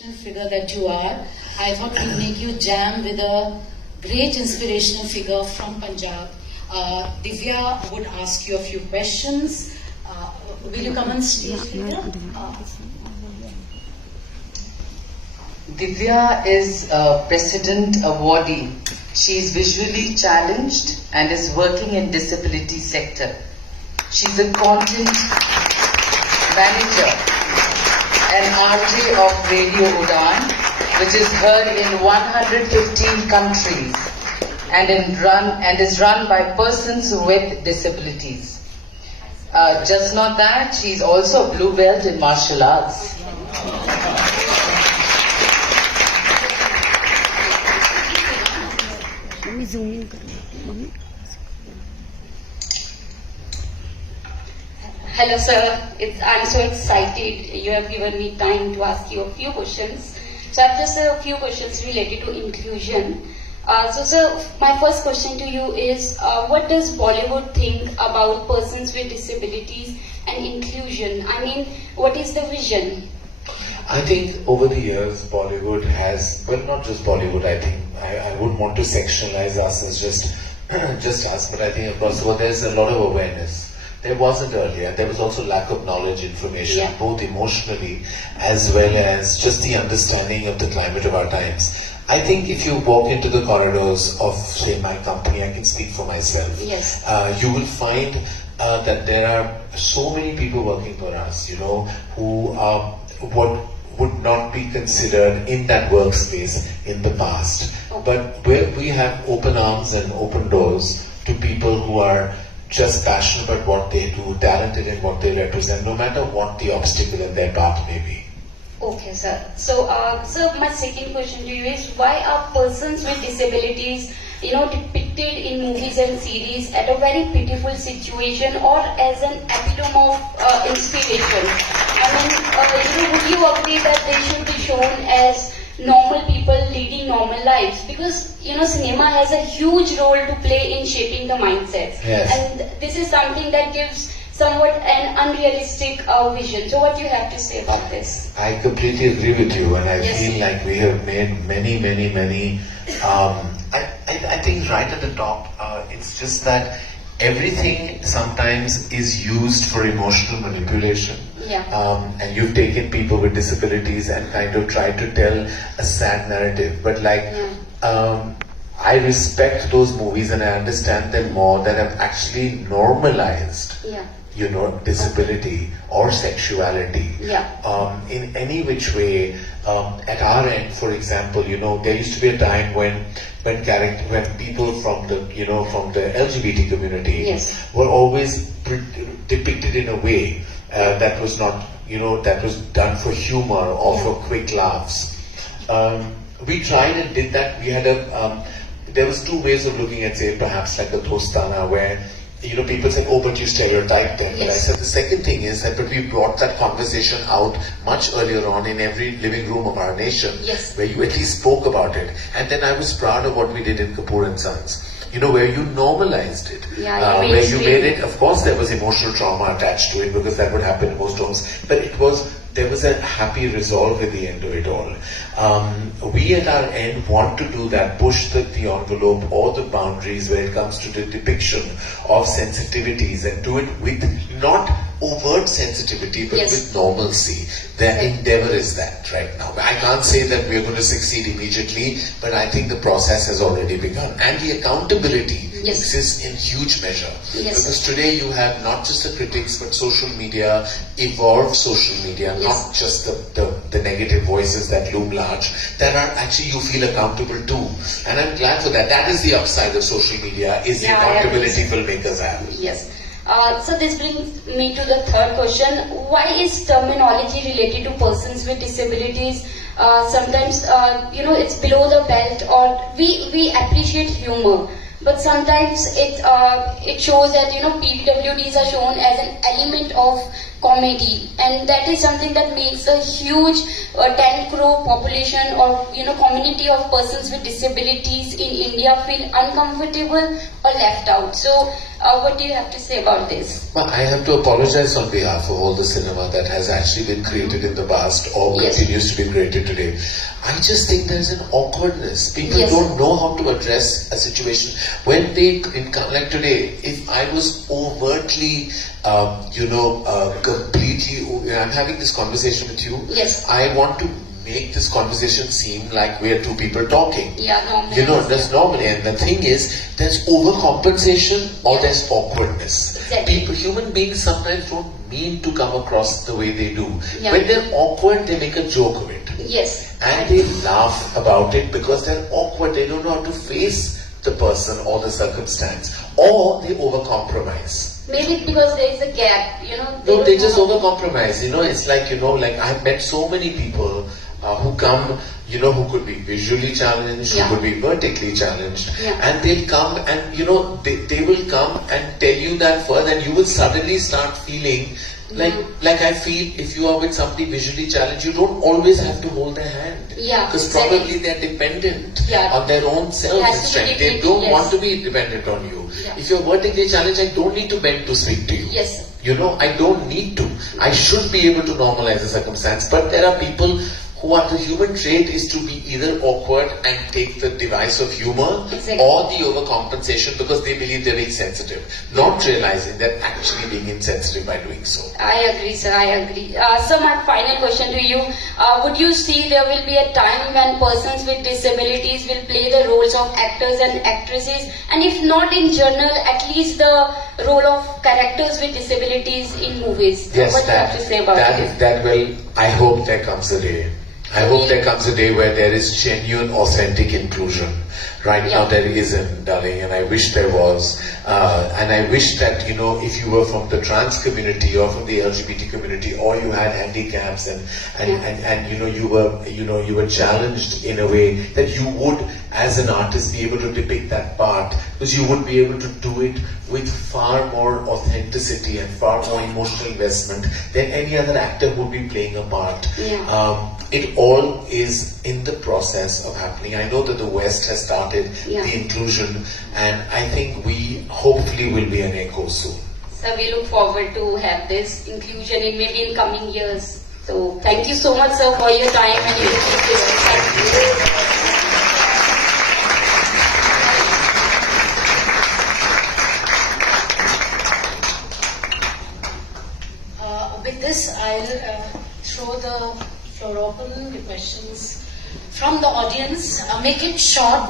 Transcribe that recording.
Figure that you are, I thought we'd make you jam with a great inspirational figure from Punjab. Divya would ask you a few questions. Will you come on stage, Divya? Divya is a president awardee. She is visually challenged and is working in disability sector. She's a content manager and RJ of Radio Udaan, which is heard in 115 countries and is run by persons with disabilities. Just not that, she's also a blue belt in martial arts. Hello sir, I'm so excited you have given me time to ask you a few questions. So I have just a few questions related to inclusion. So sir, my first question to you is, what does Bollywood think about persons with disabilities and inclusion? I mean, what is the vision? I think over the years Bollywood has, well not just Bollywood, I think, I wouldn't want to sectionalize us as just us, but I think across the world there's a lot of awareness. There wasn't earlier. There was also lack of knowledge, information, both emotionally as well as just the understanding of the climate of our times. I think if you walk into the corridors of, say, my company, I can speak for myself. Yes. You will find that there are so many people working for us, who what would not be considered in that workspace in the past. But where we have open arms and open doors to people who are just passionate about what they do, talented in what they represent, no matter what the obstacle in their path may be. Okay, sir. So, sir, my second question to you is, why are persons with disabilities, depicted in movies and series at a very pitiful situation or as an epitome of inspiration? I mean, would you agree that they should be shown as normal people leading normal lives? Because cinema has a huge role to play in shaping the mindsets. Yes. And this is something that gives somewhat an unrealistic vision. So what do you have to say about this? I completely agree with you, and I feel like we have made many I think right at the top, it's just that everything sometimes is used for emotional manipulation. Yeah. And you've taken people with disabilities and kind of tried to tell a sad narrative. But I respect those movies and I understand them more that have actually normalized, disability or sexuality. Yeah. In any which way, at our end, for example, there used to be a time when people from the LGBT community were always depicted in a way that was not, that was done for humor or for quick laughs. We tried and did that. We had there was two ways of looking at, say, perhaps like a Dostana, where people say, oh, but you stereotype them. But I said the second thing is that, but we brought that conversation out much earlier on in every living room of our nation, where you at least spoke about it. And then I was proud of what we did in Kapoor and Sons. Where you normalized it, where you made it. Of course, there was emotional trauma attached to it because that would happen in most homes. But there was a happy resolve at the end of it all. We at our end want to do that, push the envelope or the boundaries when it comes to the depiction of sensitivities, and do it with not overt sensitivity but with normalcy. The endeavor is that right now. I can't say that we're going to succeed immediately, but I think the process has already begun. And the accountability exists in huge measure. Because today you have not just the critics but social media, evolved social media, not just the negative voices that loom large, that are actually you feel accountable to. And I'm glad for that. That is the upside of social media, is the accountability filmmakers have. Yes. So this brings me to the third question. Why is terminology related to persons with disabilities sometimes, it's below the belt, or we appreciate humor, but sometimes it shows that, PWDs are shown as an element of comedy, and that is something that makes a huge 10 crore population or community of persons with disabilities in India feel uncomfortable or left out. So what do you have to say about this? Well, I have to apologize on behalf of all the cinema that has actually been created in the past or continues to be created today. I just think there's an awkwardness. People don't know how to address a situation when they like today. If I was overtly, completely, I'm having this conversation with you. Yes. I want to make this conversation seem like we are two people talking. Yeah, normally. That's normally. And the thing is, there's overcompensation or there's awkwardness. Exactly. Human beings sometimes don't mean to come across the way they do. Yeah. When they're awkward, they make a joke of it. Yes. And they laugh about it because they're awkward. They don't know how to face the person or the circumstance. Or they overcompromise. Maybe because there is a gap, No, they just overcompromise. It's like, I've met so many people who come, who could be visually challenged, who could be vertically challenged, and they'll come and, they will come and tell you that first, and you will suddenly start feeling like I feel if you are with somebody visually challenged, you don't always have to hold their hand. Yeah. Because probably they're dependent on their own self and strength. They don't want to be dependent on you. Yeah. If you're vertically challenged, I don't need to bend to speak to you. Yes. I don't need to. I should be able to normalize the circumstance. But there are people who are, the human trait is to be either awkward and take the device of humor or the overcompensation because they believe they're being sensitive, not realizing they're actually being insensitive by doing so. I agree, sir. I agree. So my final question to you, would you see there will be a time when persons with disabilities will play the roles of actors and actresses, and if not in general, at least the role of characters with disabilities in movies? Yes, what do you have to say about this? That will, I hope there comes a day. I hope there comes a day where there is genuine, authentic inclusion. Right now there isn't, darling, and I wish there was. And I wish that, if you were from the trans community or from the LGBT community or you had handicaps and you were challenged in a way that you would, as an artist, be able to depict that part, because you would be able to do it with far more authenticity and far more emotional investment than any other actor would be playing a part. It all is in the process of happening. I know that the West has started the inclusion, and I think we hopefully will be an echo soon. So we look forward to have this inclusion in maybe in coming years. So thank you so much, sir, for your time and your experience. With this, I'll throw the floor open, the questions from the audience. Make it short,